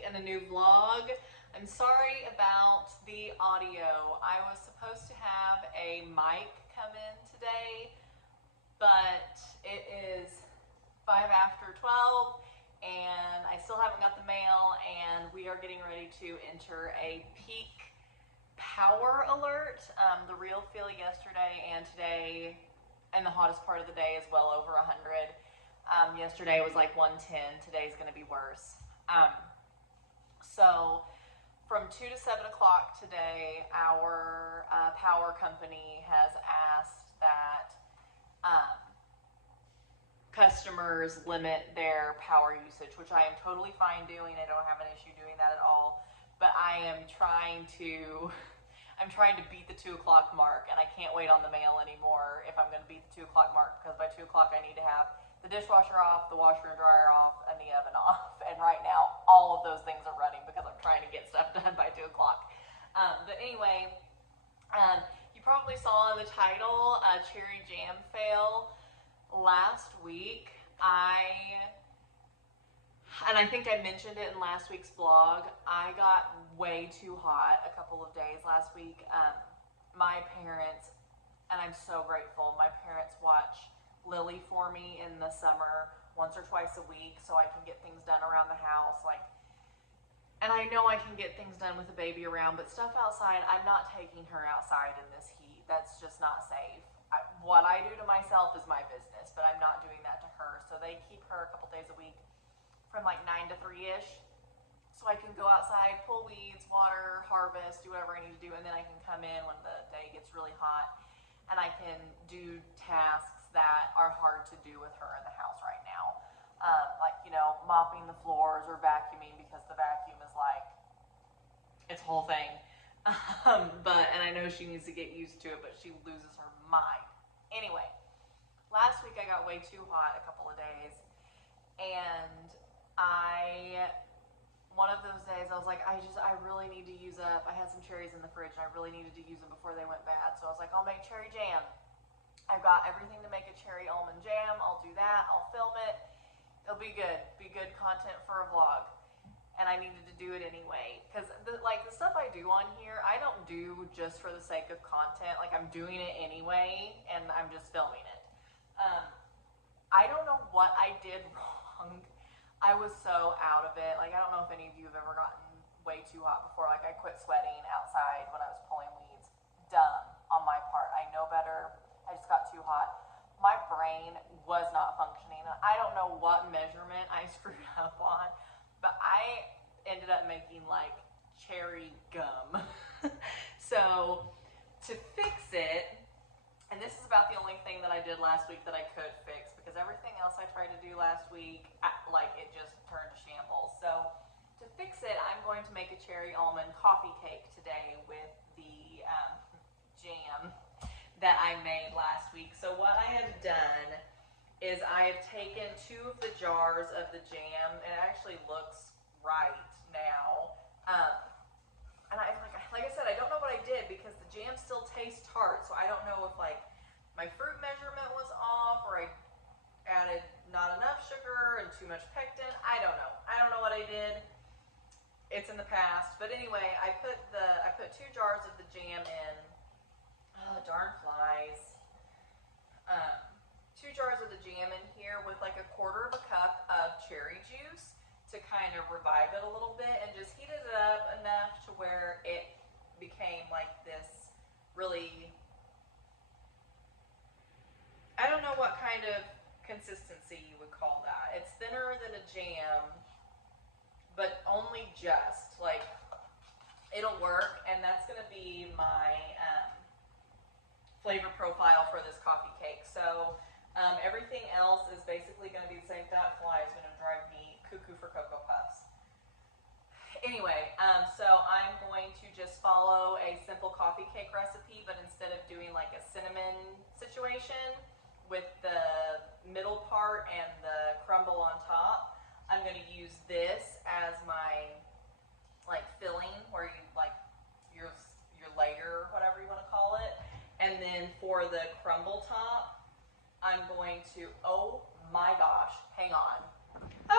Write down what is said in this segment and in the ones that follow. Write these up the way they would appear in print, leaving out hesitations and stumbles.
week and a new vlog. I'm sorry about the audio. I was supposed to have a mic come in today, but it is 5 after 12 and I still haven't got the mail, and we are getting ready to enter a peak power alert. The real feel yesterday and today, and the hottest part of the day, is well over 100. Yesterday was like 110. Today's going to be worse. So from 2 to 7 o'clock today, our power company has asked that customers limit their power usage, which I am totally fine doing. I don't have an issue doing that at all. But I'm trying to beat the 2 o'clock mark, and I can't wait on the mail anymore if I'm going to beat the 2 o'clock mark, because by 2 o'clock I need to have the dishwasher off, the washer and dryer off, and the oven off. And right now, all of those things are running because I'm trying to get stuff done by 2 o'clock. But anyway, you probably saw in the title, Cherry Jam Fail. Last week, and I think I mentioned it in last week's vlog, I got way too hot a couple of days last week. My parents, and I'm so grateful, my parents watch Lily for me in the summer once or twice a week so I can get things done around the house. And I know I can get things done with the baby around, but stuff outside, I'm not taking her outside in this heat. That's just not safe. What I do to myself is my business, but I'm not doing that to her. So they keep her a couple days a week from like 9 to 3-ish. So I can go outside, pull weeds, water, harvest, do whatever I need to do, and then I can come in when the day gets really hot, and I can do tasks that are hard to do with her in the house right now. Like, mopping the floors or vacuuming, because the vacuum is like its whole thing. And I know she needs to get used to it, but she loses her mind. Anyway, last week I got way too hot a couple of days, and one of those days I was like, I really need to use up, I had some cherries in the fridge and I really needed to use them before they went bad. So I was like, I'll make cherry jam. I've got everything to make a cherry almond jam. I'll do that. I'll film it. It'll be good content for a vlog. And I needed to do it anyway, because the stuff I do on here, I don't do just for the sake of content. Like, I'm doing it anyway, and I'm just filming it. I don't know what I did wrong. I was so out of it. Like, I don't know if any of you have ever gotten way too hot before. Like, I quit sweating outside when I was pulling weeds. Dumb on my part. I know better. I just got too hot. My brain was not functioning. I don't know what measurement I screwed up on, but I ended up making like cherry gum. So to fix it, and this is about the only thing that I did last week that I could fix, because everything else I tried to do last week, it just turned to shambles. So to fix it, I'm going to make a cherry almond coffee cake today with the jam that I made last week. So what I have done is I have taken 2 of the jars of the jam. It actually looks right now. And like I said, I don't know what I did, because the jam still tastes tart. So I don't know if my fruit measurement was off, or I added not enough sugar and too much pectin. I don't know. I don't know what I did. It's in the past. But anyway, I put 2 jars of the jam in. Oh, darn flies. 2 jars of the jam in here with like 1/4 cup of cherry juice to kind of revive it a little bit, and just heated it up enough to where it became like this really, I don't know what kind of consistency you would call that. It's thinner than a jam, but only just. Like, it'll work, and that's going to be my flavor profile for this coffee cake. So everything else is basically going to be the same. That fly is going to drive me cuckoo for Cocoa Puffs. Anyway, so I'm going to just follow a simple coffee cake recipe, but instead of doing like a cinnamon situation with the middle part and the crumble on top, I'm going to use this as my filling, where you your layer, whatever you want to call it. And then for the crumble top, I'm going to, oh my gosh, hang on.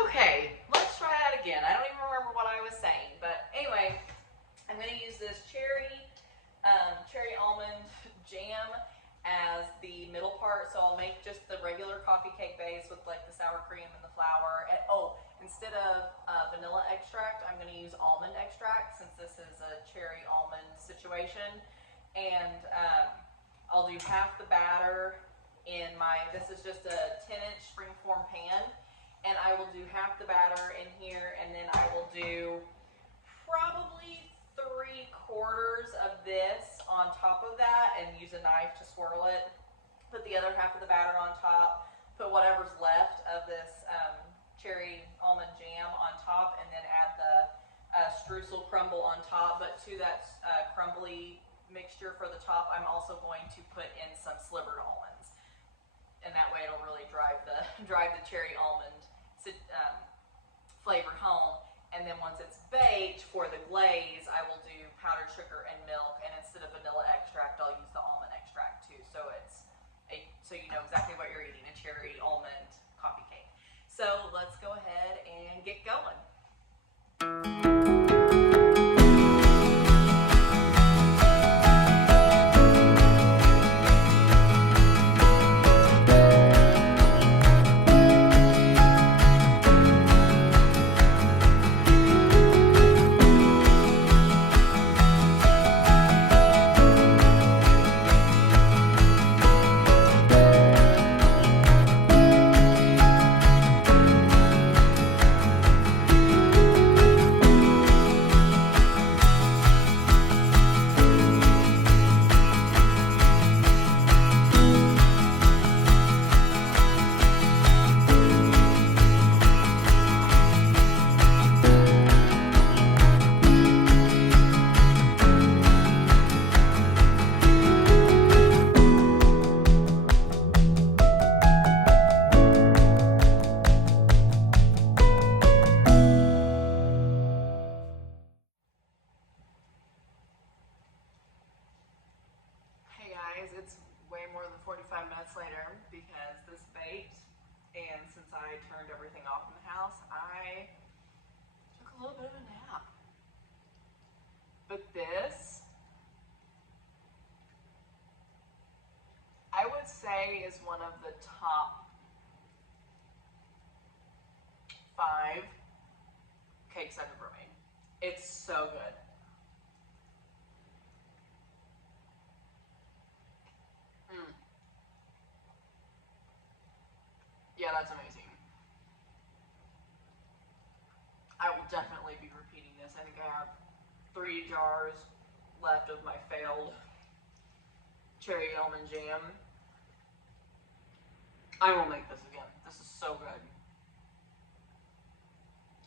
Okay, let's try that again. I don't even remember what I was I'm going to use this cherry almond jam as the middle part. So I'll make just the regular coffee cake base with like the sour cream and the flour. And, oh, instead of vanilla extract, I'm going to use almond extract since this is a cherry almond situation. And I'll do half the batter in this is just a 10-inch springform pan. And I will do half the batter in here, and then I will do probably 3/4 of this on top of that and use a knife to swirl it. Put the other half of the batter on top, put whatever's left of this cherry almond jam on top, and then add the streusel crumble on top. But to that crumbly mixture for the top, I'm also going to put in some slivered almonds. And that way it'll really drive the cherry almond flavor home. And then once it's baked, for the glaze, I will do powdered sugar and milk. And instead of vanilla extract, I'll use the almond extract too. So so you know exactly what you're eating, a cherry almond coffee cake. So let's go ahead and get going. It's way more than 45 minutes later because this baked, and since I turned everything off in the house, I took a little bit of a nap. But this, I would say, is one of the top 5 cakes I've ever made. It's so good. Yeah, that's amazing. I will definitely be repeating this. I think I have 3 jars left of my failed cherry almond jam. I will make this again. This is so good.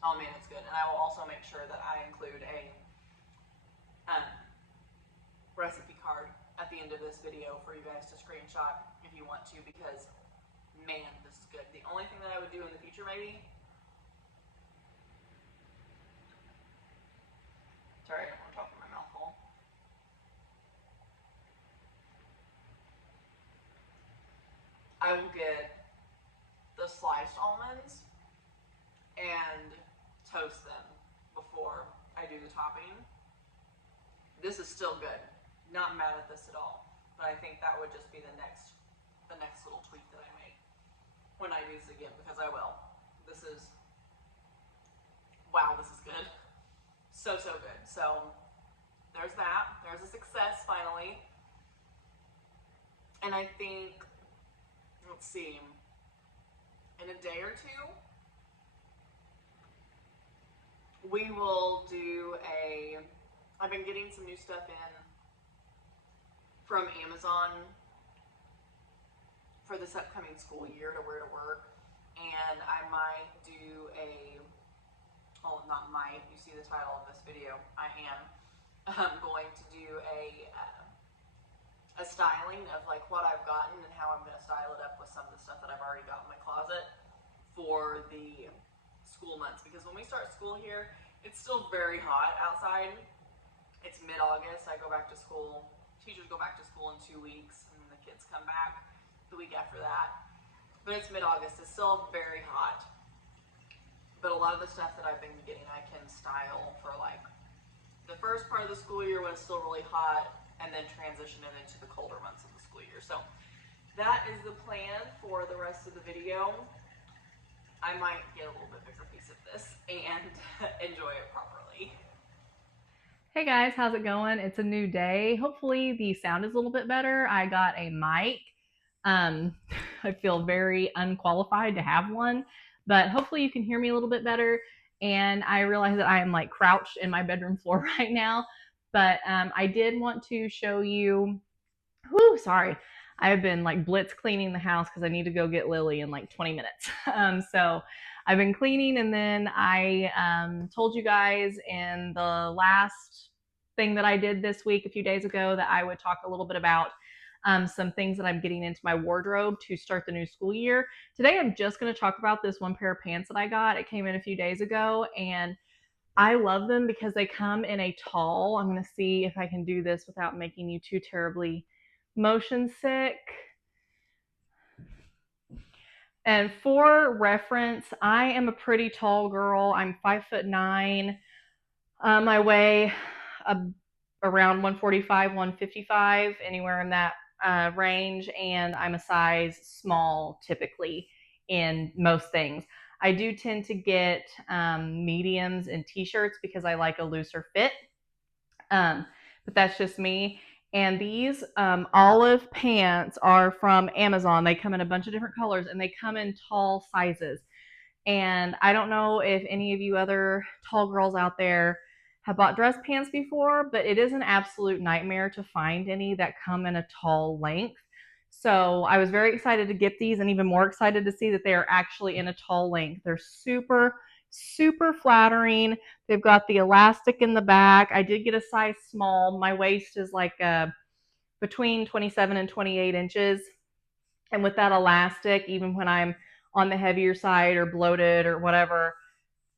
Oh man, it's good. And I will also make sure that I include a recipe card at the end of this video for you guys to screenshot if you want to, because man, this is good. The only thing that I would do in the future, maybe. Sorry, I don't want to talk with my mouth full. I will get the sliced almonds and toast them before I do the topping. This is still good. Not mad at this at all. But I think that would just be the next little tweak that I make when I do this again, because I will. Wow, this is good. So good. So there's that. There's a success finally. And I think, let's see, in a day or two, we will do I've been getting some new stuff in from Amazon for this upcoming school year to wear to work, and I might do not might, you see the title of this video, I'm going to do a styling of like what I've gotten and how I'm going to style it up with some of the stuff that I've already got in my closet for the school months, because when we start school here, it's still very hot outside. It's mid-August. I go back to school. Teachers go back to school in 2 weeks, and the kids come back the week after that. But it's mid-August. It's still very hot. But a lot of the stuff that I've been getting, I can style for like the the first part of the school year when it's still really hot, and then transition it into the colder months of the school year. So that is the plan for the rest of the video. I might get a little bit bigger piece of this and enjoy it properly. Hey guys, how's it going? It's a new day. Hopefully the sound is a little bit better. I got a mic. I feel very unqualified to have one, but hopefully you can hear me a little bit better. And I realize that I am like crouched in my bedroom floor right now, but I did want to show you. Sorry. I've been like blitz cleaning the house because I need to go get Lily in like 20 minutes. So I've been cleaning, and then I told you guys in the last thing that I did this week, a few days ago, that I would talk a little bit about some things that I'm getting into my wardrobe to start the new school year. Today I'm just going to talk about this one pair of pants that I got. It came in a few days ago, and I love them because they come in a tall. I'm going to see if I can do this without making you too terribly motion sick. And for reference, I am a pretty tall girl. I'm 5'9". I weigh around 145, 155, anywhere in that range, and I'm a size small typically in most things. I do tend to get mediums in t-shirts because I like a looser fit, but that's just me. And these olive pants are from Amazon. They come in a bunch of different colors, and they come in tall sizes. And I don't know if any of you other tall girls out there have bought dress pants before, but it is an absolute nightmare to find any that come in a tall length. So I was very excited to get these, and even more excited to see that they are actually in a tall length. They're super, super flattering. They've got the elastic in the back. I did get a size small. My waist is like between 27 and 28 inches. And with that elastic, even when I'm on the heavier side or bloated or whatever,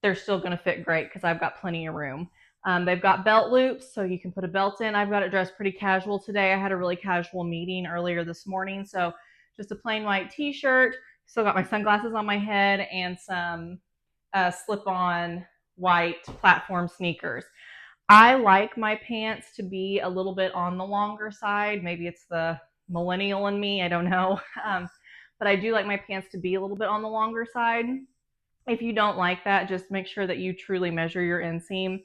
they're still going to fit great because I've got plenty of room. They've got belt loops, so you can put a belt in. I've got it dressed pretty casual today. I had a really casual meeting earlier this morning, so just a plain white t-shirt. Still got my sunglasses on my head and some slip-on white platform sneakers. I like my pants to be a little bit on the longer side. Maybe it's the millennial in me, I don't know. But I do like my pants to be a little bit on the longer side. If you don't like that, just make sure that you truly measure your inseam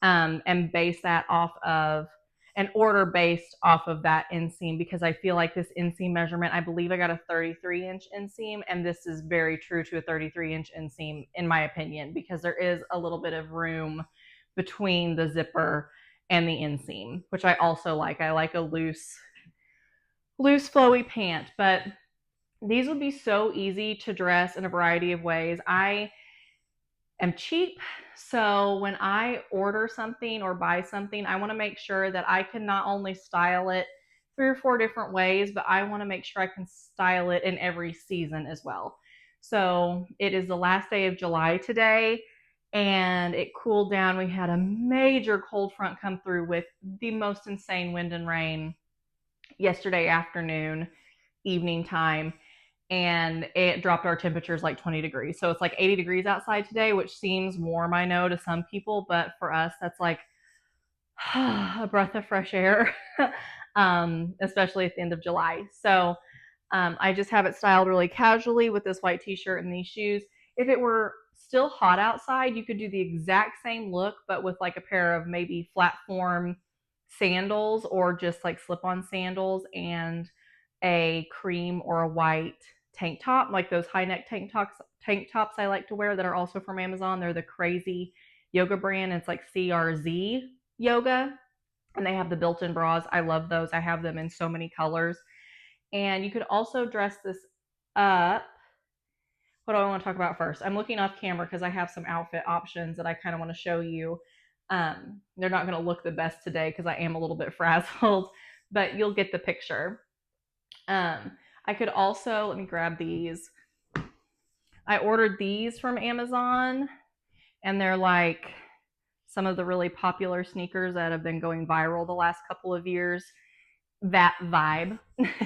and base that off of an order based off of that inseam, because I feel like this inseam measurement, I believe I got a 33-inch inseam, and this is very true to a 33-inch inseam in my opinion, because there is a little bit of room between the zipper and the inseam, which I also like. I like a loose flowy pant, but these would be so easy to dress in a variety of ways. I am cheap, so when I order something or buy something, I want to make sure that I can not only style it 3 or 4 different ways, but I want to make sure I can style it in every season as well. So it is the last day of July today, and it cooled down. We had a major cold front come through with the most insane wind and rain yesterday afternoon, evening time, and it dropped our temperatures like 20 degrees. So it's like 80 degrees outside today, which seems warm, I know, to some people, but for us, that's like a breath of fresh air, especially at the end of July. So I just have it styled really casually with this white t-shirt and these shoes. If it were still hot outside, you could do the exact same look, but with like a pair of maybe flat form sandals or just like slip-on sandals and a cream or a white tank top, like those high neck tank tops I like to wear that are also from Amazon. They're the Crazy Yoga brand. It's like CRZ Yoga, and they have the built-in bras. I love those. I have them in so many colors. And you could also dress this up. What do I want to talk about first? I'm looking off camera because I have some outfit options that I kind of want to show you. They're not going to look the best today because I am a little bit frazzled, but you'll get the picture. I could also, let me grab these. I ordered these from Amazon, and they're like some of the really popular sneakers that have been going viral the last couple of years. That vibe,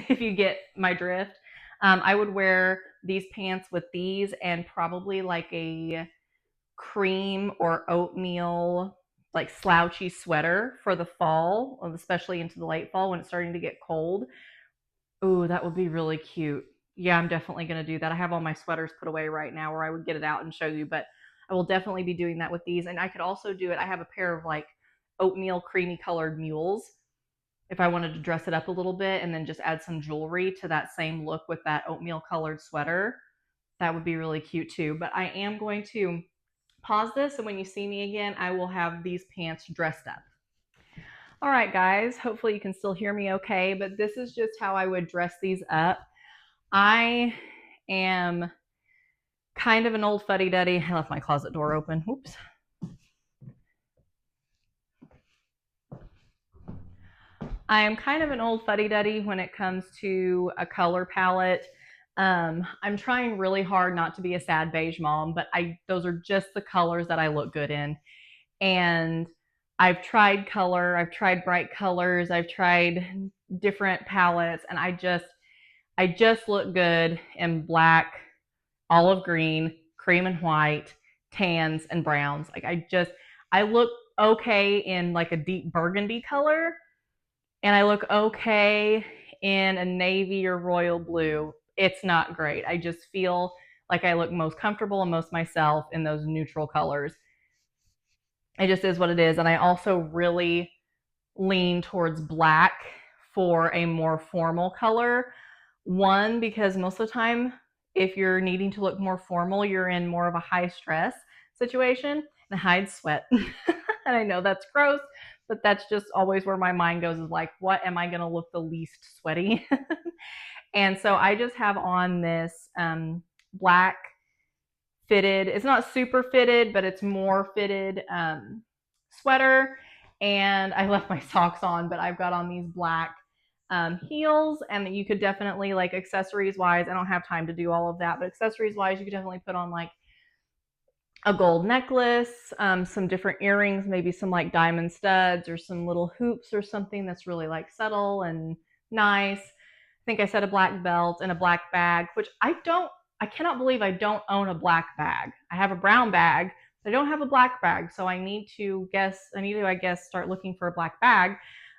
if you get my drift. I would wear these pants with these and probably like a cream or oatmeal like slouchy sweater for the fall, especially into the late fall when it's starting to get cold. Oh, that would be really cute. Yeah, I'm definitely going to do that. I have all my sweaters put away right now where I would get it out and show you, but I will definitely be doing that with these. And I could also do it. I have a pair of like oatmeal creamy colored mules if I wanted to dress it up a little bit and then just add some jewelry to that same look with that oatmeal colored sweater. That would be really cute too. But I am going to pause this, and when you see me again, I will have these pants dressed up. All right, guys, hopefully you can still hear me okay, but this is just how I would dress these up. I am kind of an old fuddy-duddy. I left my closet door open. Oops. I am kind of an old fuddy-duddy when it comes to a color palette. I'm trying really hard not to be a sad beige mom, but those are just the colors that I look good in. And I've tried color, I've tried bright colors, I've tried different palettes, and I just look good in black, olive green, cream and white, tans, and browns. Like I look okay in like a deep burgundy color, and I look okay in a navy or royal blue. It's not great. I just feel like I look most comfortable and most myself in those neutral colors. It just is what it is. And I also really lean towards black for a more formal color. One, because most of the time, if you're needing to look more formal, you're in more of a high stress situation and hide sweat. And I know that's gross, but that's just always where my mind goes, is like, what am I going to look the least sweaty? And so I just have on this black fitted, it's not super fitted, but it's more fitted sweater. And I left my socks on, but I've got on these black heels, and you could definitely, like, accessories wise, I don't have time to do all of that, but accessories wise, you could definitely put on like a gold necklace, some different earrings, maybe some like diamond studs or some little hoops or something that's really like subtle and nice. I think I said a black belt and a black bag, which I cannot believe I don't own a black bag. I have a brown bag, but I don't have a black bag. So I need to, I guess, start looking for a black bag.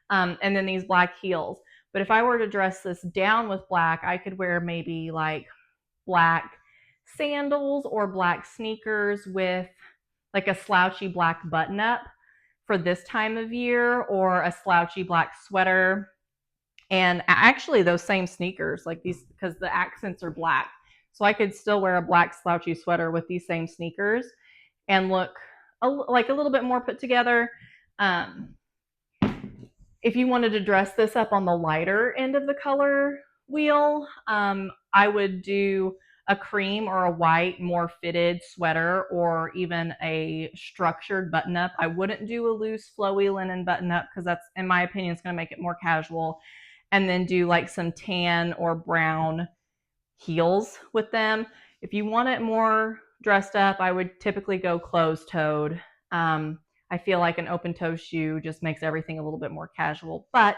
And then these black heels. But if I were to dress this down with black, I could wear maybe like black sandals or black sneakers with like a slouchy black button up for this time of year, or a slouchy black sweater. And actually, those same sneakers, like these, because the accents are black. So I could still wear a black slouchy sweater with these same sneakers and look like a little bit more put together. If you wanted to dress this up on the lighter end of the color wheel, I would do a cream or a white, more fitted sweater, or even a structured button up. I wouldn't do a loose, flowy linen button up because that's, in my opinion, it's going to make it more casual. And then do like some tan or brown heels with them. If you want it more dressed up, I would typically go closed toed. I feel like an open toe shoe just makes everything a little bit more casual. But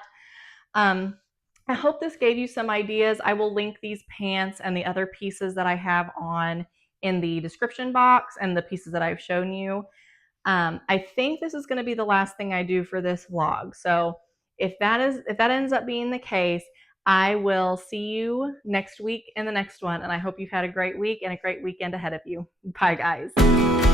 I hope this gave you some ideas. I will link these pants and the other pieces that I have on in the description box, and the pieces that I've shown you. I think this is going to be the last thing I do for this vlog. So if that ends up being the case, I will see you next week in the next one. And I hope you've had a great week and a great weekend ahead of you. Bye, guys.